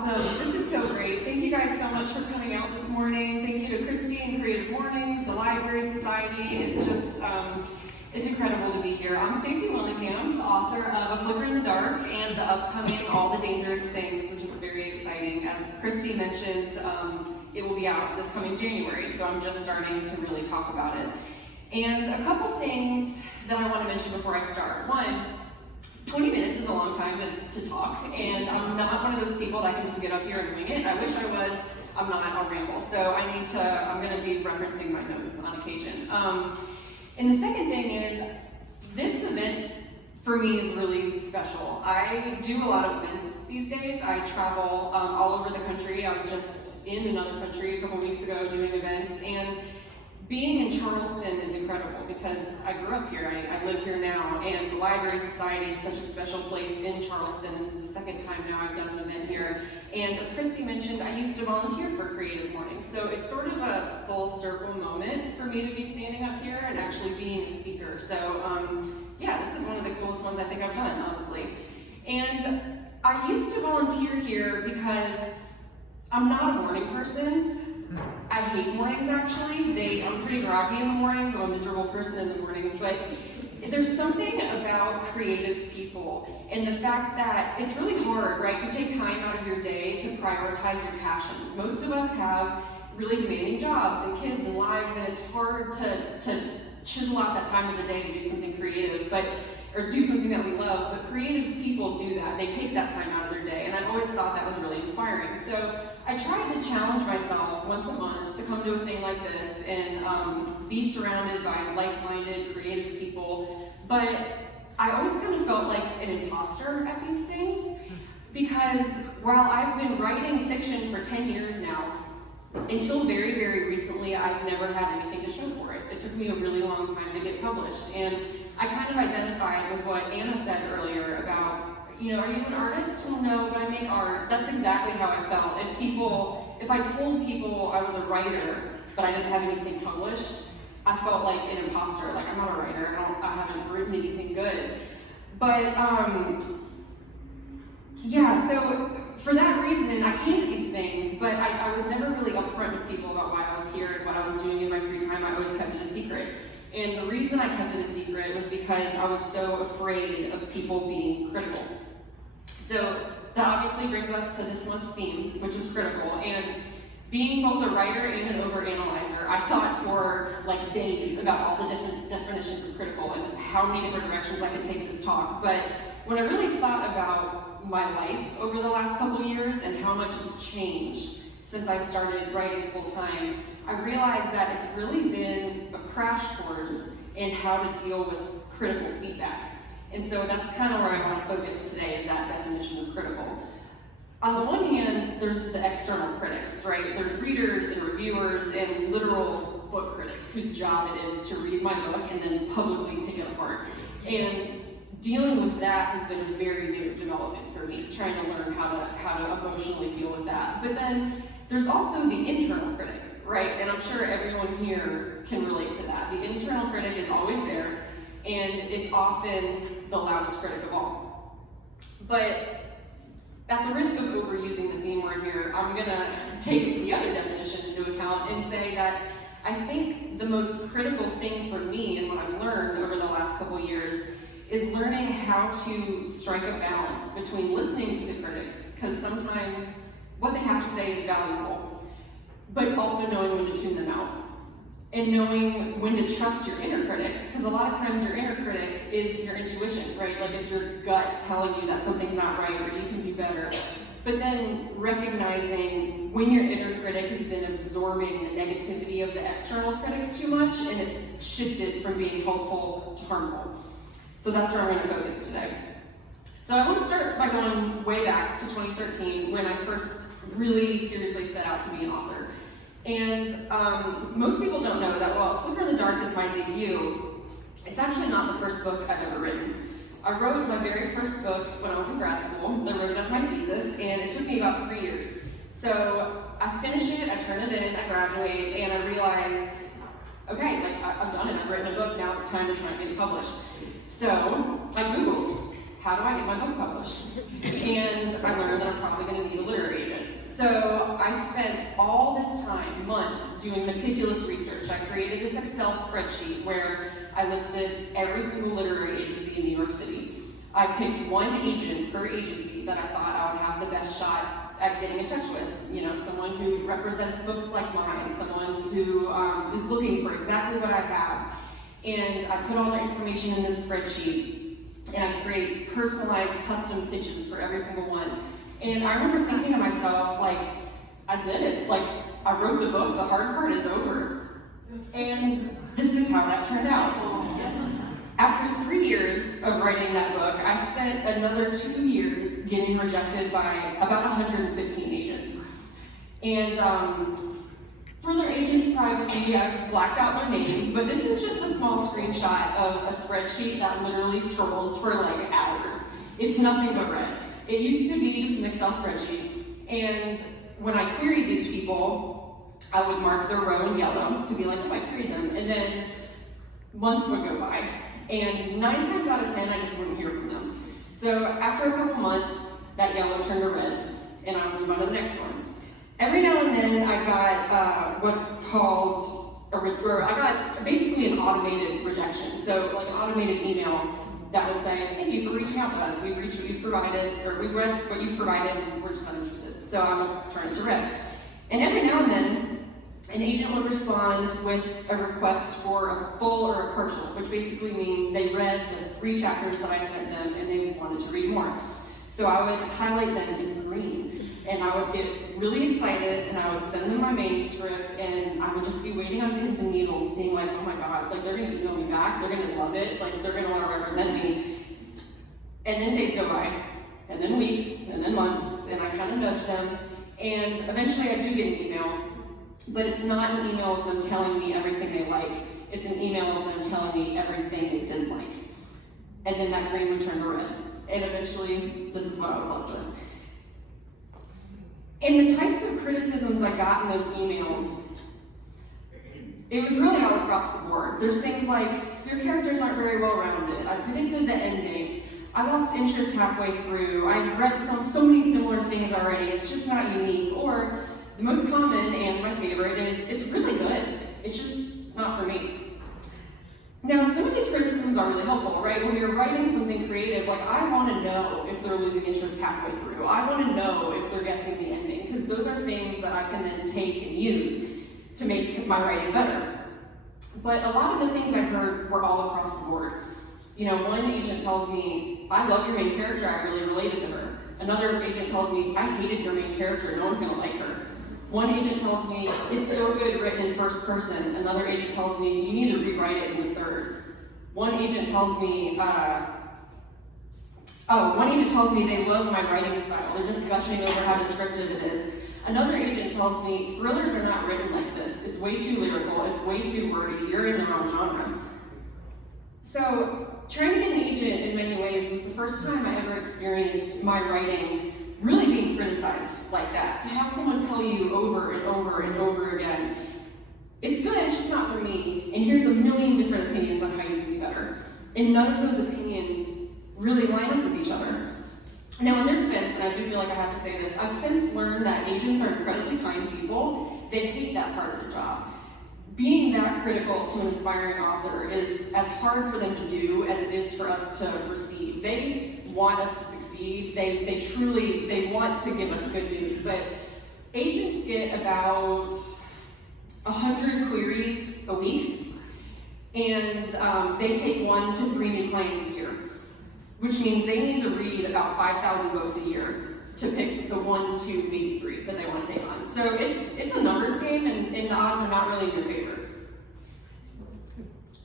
awesome. This is so great. Thank you guys so much for coming out this morning. Thank you to Christy and Creative Mornings, the Library Society. It's just, it's incredible to be here. I'm Stacy Willingham, the author of A Flicker in the Dark and the upcoming All the Dangerous Things, which is very exciting. As Christy mentioned, it will be out this coming January, so I'm just starting to really talk about it. And a couple things that I want to mention before I start. One, 20 minutes is a long time to talk, and I'm not one of those people that can just get up here and wing it. I wish I was. I'm not. I'll ramble. So I'm going to be referencing my notes on occasion. And the second thing is, this event for me is really special. I do a lot of events these days. I travel all over the country. I was just in another country a couple weeks ago doing events, and being in Charleston is incredible because I grew up here, I live here now, and the Library Society is such a special place in Charleston. This is the second time now I've done an event here. And as Christy mentioned, I used to volunteer for Creative Mornings. So it's sort of a full circle moment for me to be standing up here and actually being a speaker. So yeah, this is one of the coolest ones I think I've done, honestly. And I used to volunteer here because I'm not a morning person. I hate mornings, actually. I'm pretty groggy in the mornings. I'm a miserable person in the mornings. But there's something about creative people and the fact that it's really hard, right, to take time out of your day to prioritize your passions. Most of us have really demanding jobs and kids and lives, and it's hard to chisel out that time of the day to do something creative, or do something that we love. But creative people do that. They take that time out of their day, and I've always thought that was really inspiring. So I try to challenge myself once a month to come to a thing like this and be surrounded by like-minded, creative people. But I always kind of felt like an imposter at these things because while I've been writing fiction for 10 years now, until very, very recently, I've never had anything to show for it. It took me a really long time to get published. And I kind of identified with what Anna said earlier about, are you an artist? Well, no, but I make art. That's exactly how I felt. If I told people I was a writer, but I didn't have anything published, I felt like an imposter. Like, I'm not a writer. I haven't written anything good. But yeah, so for that reason, I came to these things, but I was never really upfront with people about why I was here and what I was doing in my free time. I always kept it a secret. And the reason I kept it a secret was because I was so afraid of people being critical. So that obviously brings us to this month's theme, which is critical. And being both a writer and an overanalyzer, I thought for like days about all the different definitions of critical and how many different directions I could take this talk. But when I really thought about my life over the last couple years and how much it's changed since I started writing full time, I realized that it's really been a crash course in how to deal with critical feedback. And so that's kind of where I want to focus today, is that definition of critical. On the one hand, there's the external critics, right? There's readers and reviewers and literal book critics whose job it is to read my book and then publicly pick it apart. And dealing with that has been a very new development for me, trying to learn how to emotionally deal with that. But then there's also the internal critic, right? And I'm sure everyone here can relate to that. The internal critic is always there, and it's often the loudest critic of all. But at the risk of overusing the theme word here, I'm gonna take the other definition into account and say that I think the most critical thing for me and what I've learned over the last couple years is learning how to strike a balance between listening to the critics, because sometimes what they have to say is valuable, but also knowing when to tune them out. And knowing when to trust your inner critic, because a lot of times your inner critic is your intuition, right? Like it's your gut telling you that something's not right or you can do better. But then recognizing when your inner critic has been absorbing the negativity of the external critics too much and it's shifted from being helpful to harmful. So that's where I'm going to focus today. So I want to start by going way back to 2013 when I first really seriously set out to be an author. And most people don't know that while Flicker in the Dark is my debut, it's actually not the first book I've ever written. I wrote my very first book when I was in grad school. I wrote it as my thesis, and it took me about 3 years. So I finish it, I turn it in, I graduate, and I realize, okay, I've done it, I've written a book, now it's time to try and get it published. So I Googled, how do I get my book published? And I learned that I'm probably going to need a literary agent. So I spent all this time, months, doing meticulous research. I created this Excel spreadsheet where I listed every single literary agency in New York City. I picked one agent per agency that I thought I would have the best shot at getting in touch with. You know, someone who represents books like mine, someone who is looking for exactly what I have. And I put all the information in this spreadsheet, and I create personalized custom pitches for every single one. And I remember thinking to myself, like, I did it. Like, I wrote the book, the hard part is over. And this is how that turned out. After 3 years of writing that book, I spent another 2 years getting rejected by about 115 agents. And for their agents' privacy, I've blacked out their names, but this is just a small screenshot of a spreadsheet that literally scrolls for like hours. It's nothing but red. It used to be just an Excel spreadsheet. And when I queried these people, I would mark their row in yellow to be like, oh, I queried them. And then months would go by. And 9 times out of 10, I just wouldn't hear from them. So after a couple months, that yellow turned to red, and I would move on to the next one. Every now and then, I got what's called, I got basically an automated rejection. So like an automated email that would say, thank you for reaching out to us. We've reached what you've provided, or we've read what you've provided, and we're just not interested. So I would turn it to red. And every now and then, an agent would respond with a request for a full or a partial, which basically means they read the 3 chapters that I sent them and they wanted to read more. So I would highlight them in green, and I would get really excited, and I would send them my manuscript, and I would just be waiting on pins and needles, being like, oh my God, like they're gonna email me back, they're gonna love it, like they're gonna wanna represent me. And then days go by, and then weeks, and then months, and I kind of nudge them, and eventually I do get an email. But it's not an email of them telling me everything they like. It's an email of them telling me everything they didn't like. And then that green would turn to red. And eventually, this is what I was left with. And the types of criticisms I got in those emails, it was really all across the board. There's things like, your characters aren't very well rounded. I predicted the end date. I lost interest halfway through. I've read so many similar things already. It's just not unique. Or, the most common and my favorite is, it's really good, it's just not for me. Now, some of these criticisms are really helpful, right? When you're writing something creative, like I want to know if they're losing interest halfway through. I want to know if they're guessing the ending, because those are things that I can then take and use to make my writing better. But a lot of the things I heard were all across the board. You know, one agent tells me, I love your main character, I really related to her. Another agent tells me, I hated your main character, no one's gonna like her. One agent tells me, it's so good written in first person. Another agent tells me, you need to rewrite it in the third. One agent tells me, they love my writing style. They're just gushing over how descriptive it is. Another agent tells me, thrillers are not written like this. It's way too lyrical, it's way too wordy, you're in the wrong genre. So, trying to get an agent in many ways was the first time I ever experienced my writing really being criticized like that. To have someone tell you over and over and over again, it's good, it's just not for me, and here's a million different opinions on how you can be better. And none of those opinions really line up with each other. Now, in their defense, and I do feel like I have to say this, I've since learned that agents are incredibly kind people. They hate that part of the job. Being that critical to an aspiring author is as hard for them to do as it is for us to receive. They want us to succeed. They truly want to give us good news, but agents get about 100 queries a week, and they take 1 to 3 new clients a year, which means they need to read about 5,000 books a year to pick the 1, 2, maybe 3 that they want to take on. So it's a numbers game, and the odds are not really in your favor.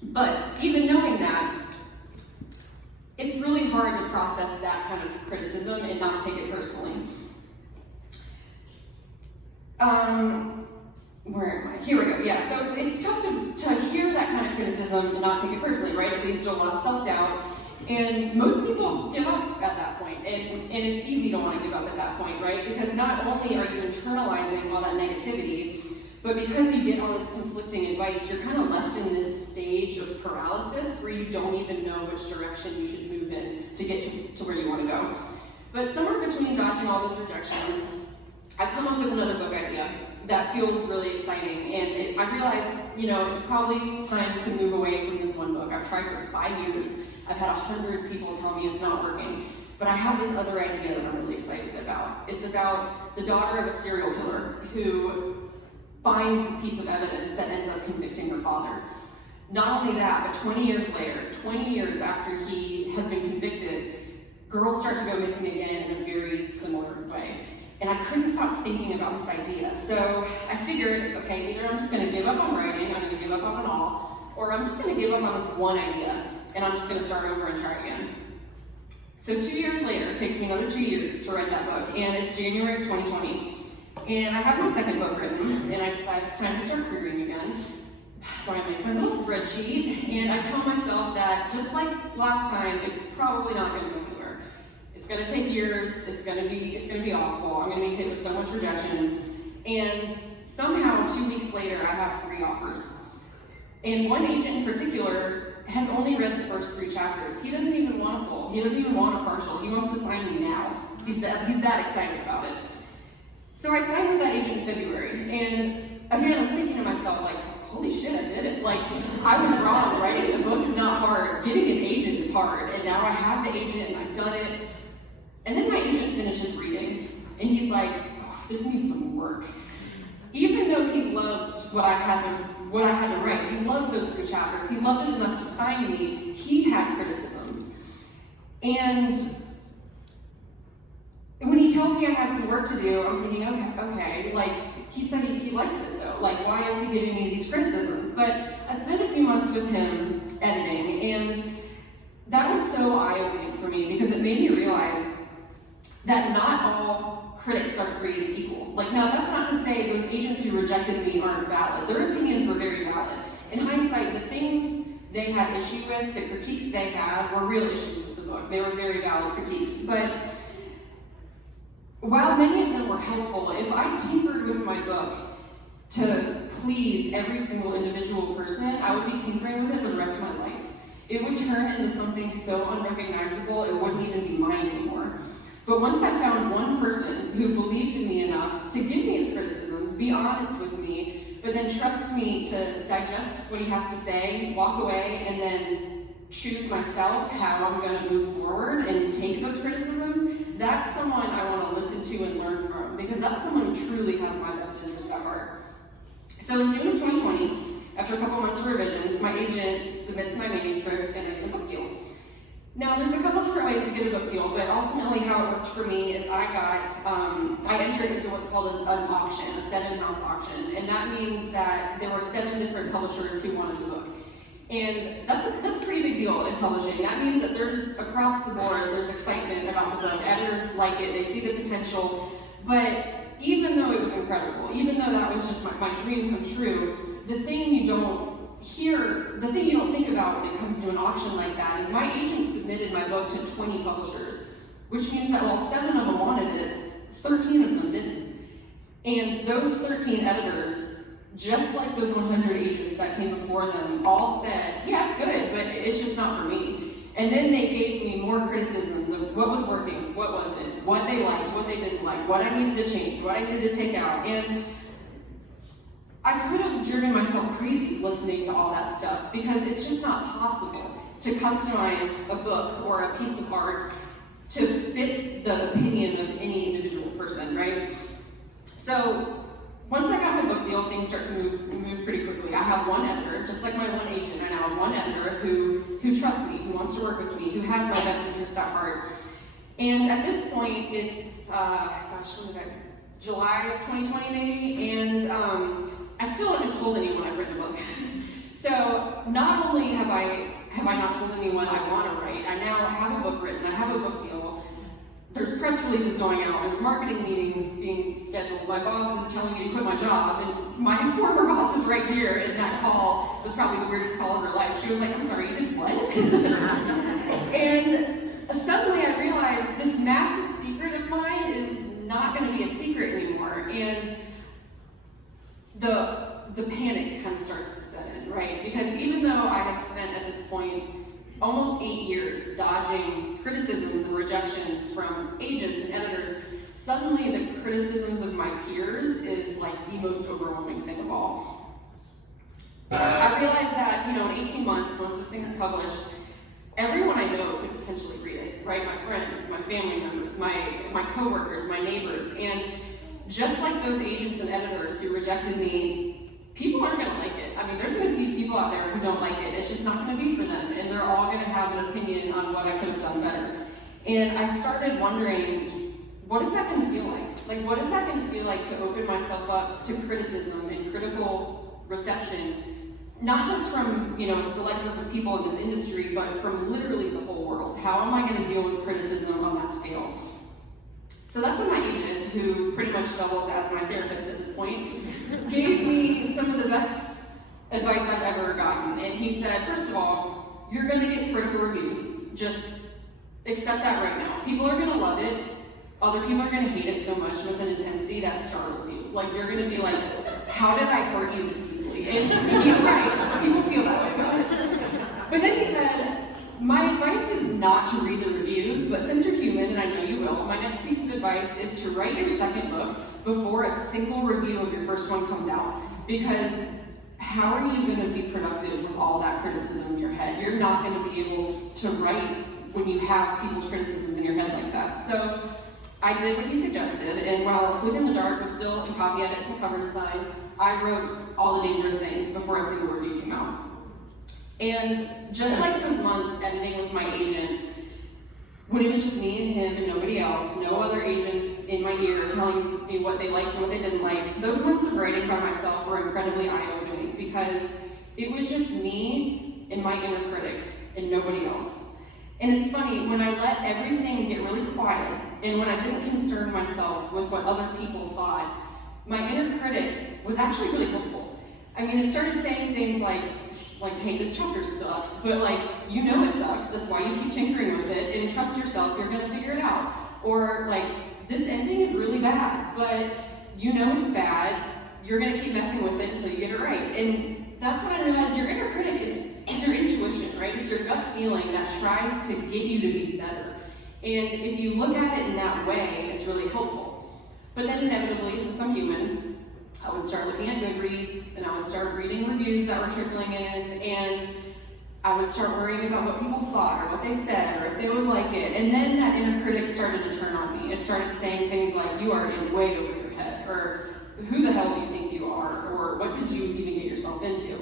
But even knowing that, it's really hard to process that kind of criticism and not take it personally. Where am I? Here we go. Yeah, so it's tough to hear that kind of criticism and not take it personally, right? It leads to a lot of self-doubt. And most people give up at that point, and it's easy to want to give up at that point, right? Because not only are you internalizing all that negativity, But because you get all this conflicting advice, you're kind of left in this stage of paralysis where you don't even know which direction you should move in to get to where you want to go. But somewhere between dodging all those rejections, I come up with another book idea that feels really exciting, and I realize, it's probably time to move away from this one book. I've tried for 5 years. I've had 100 people tell me it's not working, but I have this other idea that I'm really excited about. It's about the daughter of a serial killer who finds the piece of evidence that ends up convicting her father. Not only that, but 20 years later, 20 years after he has been convicted, girls start to go missing again in a very similar way. And I couldn't stop thinking about this idea. So I figured, okay, either I'm just gonna give up on writing, I'm gonna give up on it all, or I'm just gonna give up on this one idea, and I'm just gonna start over and try again. So 2 years later, it takes me another 2 years to write that book, and it's January of 2020. And I have my second book written, and I decide it's time to start careering again. So I make my little spreadsheet, and I tell myself that just like last time, it's probably not gonna go anywhere. It's gonna take years, it's gonna be awful, I'm gonna be hit with so much rejection. And somehow 2 weeks later, I have 3 offers. And one agent in particular has only read the first 3 chapters. He doesn't even want a full, he doesn't even want a partial, he wants to sign me now. He's that excited about it. So I signed with that agent in February, and again, I'm thinking to myself, like, holy shit, I did it. Like, I was wrong. Writing the book is not hard. Getting an agent is hard, and now I have the agent, and I've done it. And then my agent finishes reading, and he's like, oh, this needs some work. Even though he loved what I had to write, he loved those 3 chapters, he loved it enough to sign me, he had criticisms. And when he tells me I have some work to do, I'm thinking, okay, like, he said he likes it though. Like, why is he giving me these criticisms? But I spent a few months with him editing, and that was so eye-opening for me because it made me realize that not all critics are created equal. Like, now that's not to say those agents who rejected me aren't valid. Their opinions were very valid. In hindsight, the things they had issue with, the critiques they had, were real issues with the book. They were very valid critiques. But while many of them were helpful, if I tinkered with my book to please every single individual person, I would be tinkering with it for the rest of my life. It would turn into something so unrecognizable, it wouldn't even be mine anymore. But once I found one person who believed in me enough to give me his criticisms, be honest with me, but then trust me to digest what he has to say, walk away, and then choose myself how I'm going to move forward and take those criticisms, that's someone I want to listen to and learn from, because that's someone who truly has my best interest at heart. So in June of 2020, after a couple months of revisions, my agent submits my manuscript and I get a book deal. Now, there's a couple different ways to get a book deal, but ultimately how it worked for me is I entered into what's called an auction, a 7-house auction, and that means that there were 7 different publishers who wanted the book. And that's a pretty big deal in publishing. That means that there's, across the board, there's excitement about the book. Editors like it, they see the potential, but even though it was incredible, even though that was just my dream come true, the thing you don't think about when it comes to an auction like that is my agent submitted my book to 20 publishers, which means that while 7 of them wanted it, 13 of them didn't. And those 13 editors, just like those 100 agents that came before them, all said, yeah, it's good, but it's just not for me. And then they gave me more criticisms of what was working, what wasn't, what they liked, what they didn't like, what I needed to change, what I needed to take out. And I could have driven myself crazy listening to all that stuff because it's just not possible to customize a book or a piece of art to fit the opinion of any individual person, right? So once I got my book deal, things start to move pretty quickly. I have one editor, just like my one agent, I now have one editor who trusts me, who wants to work with me, who has my best interest at heart. And at this point, it's, July of 2020 maybe, and I still haven't told anyone I've written a book. So not only have I not told anyone I want to write, I now have a book written, I have a book deal. There's press releases going out, there's marketing meetings being scheduled, my boss is telling me to quit my job, and my former boss is right here, and that call was probably the weirdest call of her life. She was like, I'm sorry, you did what? And suddenly I realized this massive secret of mine is not going to be a secret anymore, and the panic kind of starts to set in, right? Because even though I have spent at this point almost 8 years dodging criticisms and rejections from agents and editors, suddenly the criticisms of my peers is like the most overwhelming thing of all. I realized that, in 18 months, once this thing is published, everyone I know could potentially read it, right? My friends, my family members, my coworkers, my neighbors, and just like those agents and editors who rejected me, people aren't going to like it. I mean, there's going to be people out there who don't like it. It's just not going to be for them, and they're all going to have an opinion on what I could have done better. And I started wondering, what is that going to feel like? Like, what is that going to feel like to open myself up to criticism and critical reception, not just from, a select group of people in this industry, but from literally the whole world? How am I going to deal with criticism on that scale? So that's when my agent, who pretty much doubles as my therapist at this point, gave me some of the best advice I've ever gotten. And he said, first of all, you're going to get critical reviews. Just accept that right now. People are going to love it. Other people are going to hate it so much with an intensity that startles you. Like, you're going to be like, how did I hurt you this deeply? And he's right. People feel that way about it. But then he said, my advice is not to read the reviews, but since you're human, and I know you will, my next piece of advice is to write your second book before a single review of your first one comes out. Because how are you going to be productive with all that criticism in your head? You're not going to be able to write when you have people's criticism in your head like that. So I did what he suggested, and while Flip in the Dark was still in copy edits and cover design, I wrote all the dangerous things before a single review came out. And just like those months editing with my agent, when it was just me and him and nobody else, no other agents in my ear telling me what they liked and what they didn't like, those months of writing by myself were incredibly eye-opening because it was just me and my inner critic and nobody else. And it's funny, when I let everything get really quiet and when I didn't concern myself with what other people thought, my inner critic was actually really helpful. I mean, it started saying things like, hey, this chapter sucks, but it sucks, that's why you keep tinkering with it, and trust yourself, you're gonna figure it out. Or this ending is really bad, but it's bad, you're gonna keep messing with it until you get it right. And that's when I realized your inner critic, it's your intuition, right? It's your gut feeling that tries to get you to be better. And if you look at it in that way, it's really helpful. But then inevitably, since I'm human, I would start looking at Goodreads, and I would start reading reviews that were trickling in, and I would start worrying about what people thought, or what they said, or if they would like it. And then that inner critic started to turn on me. It started saying things like, you are in way over your head, or who the hell do you think you are, or what did you even get yourself into?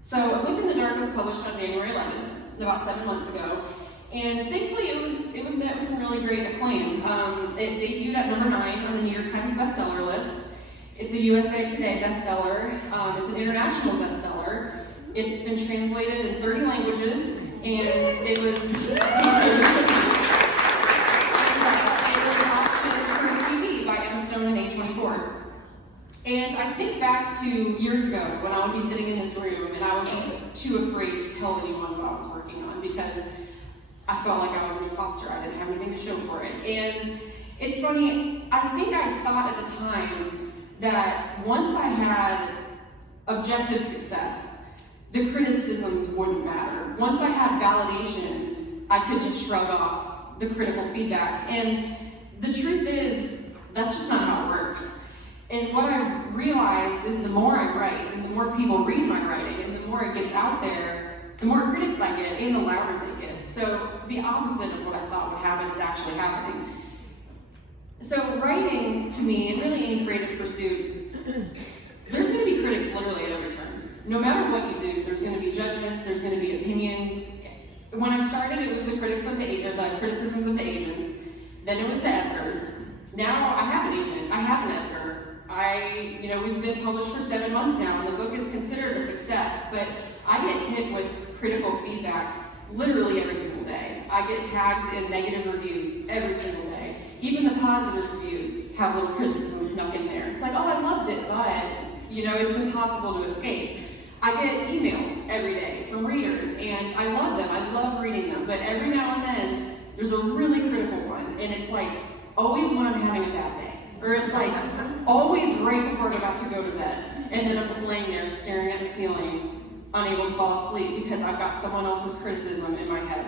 So A Flip in the Dark was published on January 11th, about 7 months ago. And thankfully, it was met with some really great acclaim. It debuted at number 9 on the New York Times bestseller list. It's a USA Today bestseller. It's an international bestseller. It's been translated in 30 languages, and it was optioned for TV by Emma Stone and A24. And I think back to years ago when I would be sitting in this room and I would be too afraid to tell anyone what I was working on because I felt like I was an imposter. I didn't have anything to show for it. And it's funny, I think I thought at the time that once I had objective success, the criticisms wouldn't matter. Once I had validation, I could just shrug off the critical feedback. And the truth is, that's just not how it works. And what I realized is the more I write, and the more people read my writing, and the more it gets out there, the more critics I get, and the louder they get. So the opposite of what I thought would happen is actually happening. So writing, to me, and really any creative pursuit, there's going to be critics literally at every turn. No matter what you do, there's going to be judgments, there's going to be opinions. When I started, it was the criticisms of the agents. Then it was the editors. Now I have an agent, I have an editor. We've been published for 7 months now, and the book is considered a success, but I get hit with critical feedback literally every single day. I get tagged in negative reviews every single day. Even the positive reviews have little criticism snuck in there. It's like, oh, I loved it, but, it's impossible to escape. I get emails every day from readers, and I love them. I love reading them, but every now and then, there's a really critical one, and it's like always when I'm having a bad day. Or it's like always right before I'm about to go to bed. And then I'm just laying there staring at the ceiling, unable to fall asleep because I've got someone else's criticism in my head.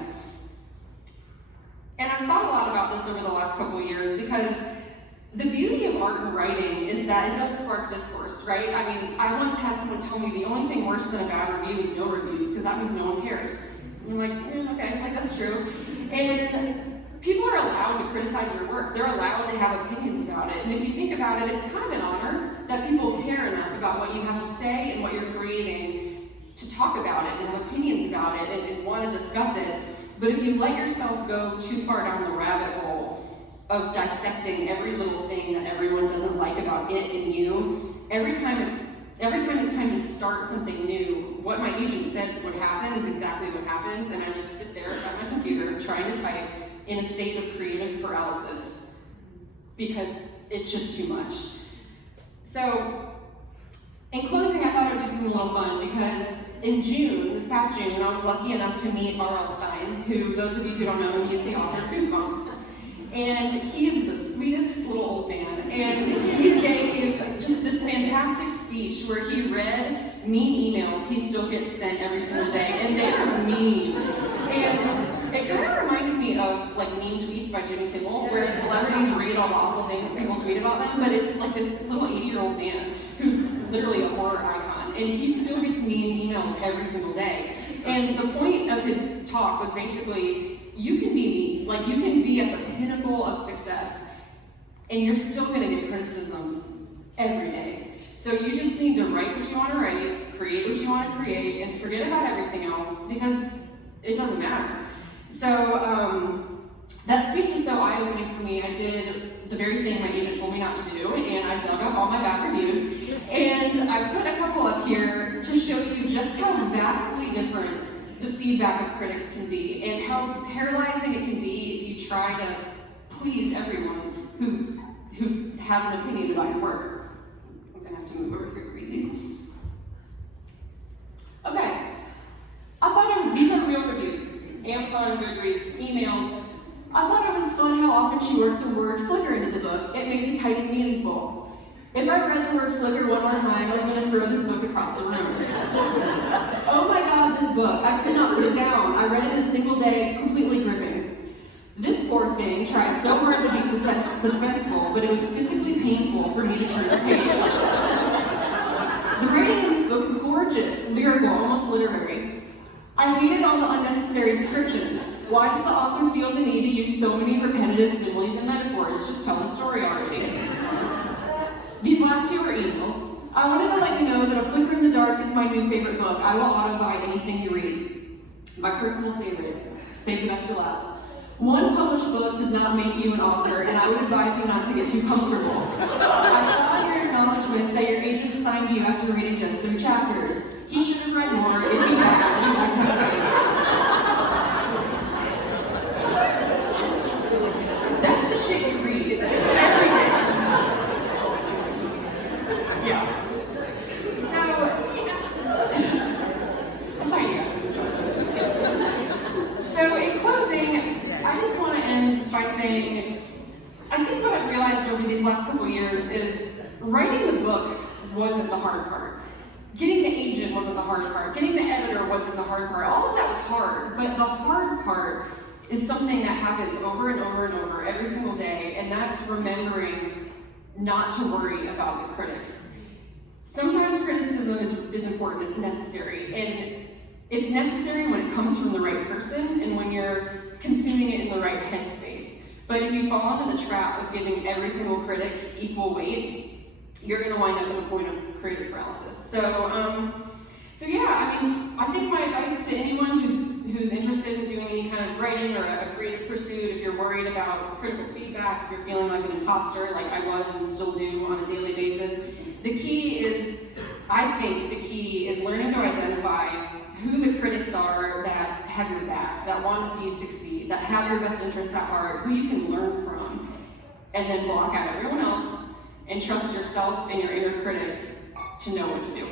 And I've thought a lot about this over the last couple of years because the beauty of art and writing is that it does spark discourse, right? I mean, I once had someone tell me the only thing worse than a bad review is no reviews, because that means no one cares. And I'm like, okay, like that's true. And people are allowed to criticize your work. They're allowed to have opinions about it. And if you think about it, it's kind of an honor that people care enough about what you have to say and what you're creating to talk about it and have opinions about it and want to discuss it. But if you let yourself go too far down the rabbit hole of dissecting every little thing that everyone doesn't like about it and you, every time it's time to start something new, what my agent said would happen is exactly what happens, and I just sit there at my computer trying to type in a state of creative paralysis because it's just too much. So, in closing, I thought I would do something a little fun because in June, this past June, I was lucky enough to meet R.L. Stein, who, those of you who don't know, he is the author of Goosebumps. And he is the sweetest little old man. And he gave just this fantastic speech where he read mean emails he still gets sent every single day, and they are mean. And it kind of reminded me of like mean tweets by Jimmy Kimmel, where celebrities read all the awful things people tweet about them, but it's like this little 80-year-old man who's literally a horror icon, and he still gets mean emails every single day. And the point of his talk was basically, you can be me, like you can be at the pinnacle of success, and you're still gonna get criticisms every day. So you just need to write what you wanna write, create what you wanna create, and forget about everything else, because it doesn't matter. So that speech was so eye-opening for me. I did the very thing my agent told me not to do, and I dug up all my bad reviews, and I put a couple up here to show you just how vastly different the feedback of critics can be, and how paralyzing it can be if you try to please everyone who has an opinion about your work. I'm gonna have to move over here to read these. Okay, I thought these are real reviews. Amazon, Goodreads, emails. I thought it was fun how often she worked the word flicker into the book. It made the typing meaningful. If I read the word flicker one more time, I was going to throw this book across the room. Oh my God, this book. I could not put it down. I read it in a single day, completely gripping. This poor thing tried so hard to be suspenseful, but it was physically painful for me to turn the page. The writing in this book is gorgeous, lyrical, almost literary. I hated all the unnecessary descriptions. Why does the author feel the need to use so many repetitive similes and metaphors? Just tell the story already. These last two are emails. I wanted to let you know that A Flicker in the Dark is my new favorite book. I will auto-buy anything you read. My personal favorite. Save the best for last. One published book does not make you an author, and I would advise you not to get too comfortable. I saw in your acknowledgments that your agent signed you after reading just 3 chapters. He should have read more. If he had, he wouldn't have said it. That's the shit you read every day. Yeah. So, I thought you guys would enjoy this. So, in closing, I just want to end by saying, I think what I've realized over these last couple years is writing the book wasn't the hard part. Getting the agent wasn't the hard part. Getting the editor wasn't the hard part. All of that was hard, but the hard part is something that happens over and over and over every single day, and that's remembering not to worry about the critics. Sometimes criticism is important, it's necessary, and it's necessary when it comes from the right person and when you're consuming it in the right headspace. But if you fall into the trap of giving every single critic equal weight, you're going to wind up in a point of creative paralysis. So yeah, I mean, I think my advice to anyone who's interested in doing any kind of writing or a creative pursuit, if you're worried about critical feedback, if you're feeling like an imposter, like I was and still do on a daily basis, I think the key is learning to identify who the critics are that have your back, that want to see you succeed, that have your best interests at heart, who you can learn from, and then block out everyone else and trust yourself and your inner critic to know what to do.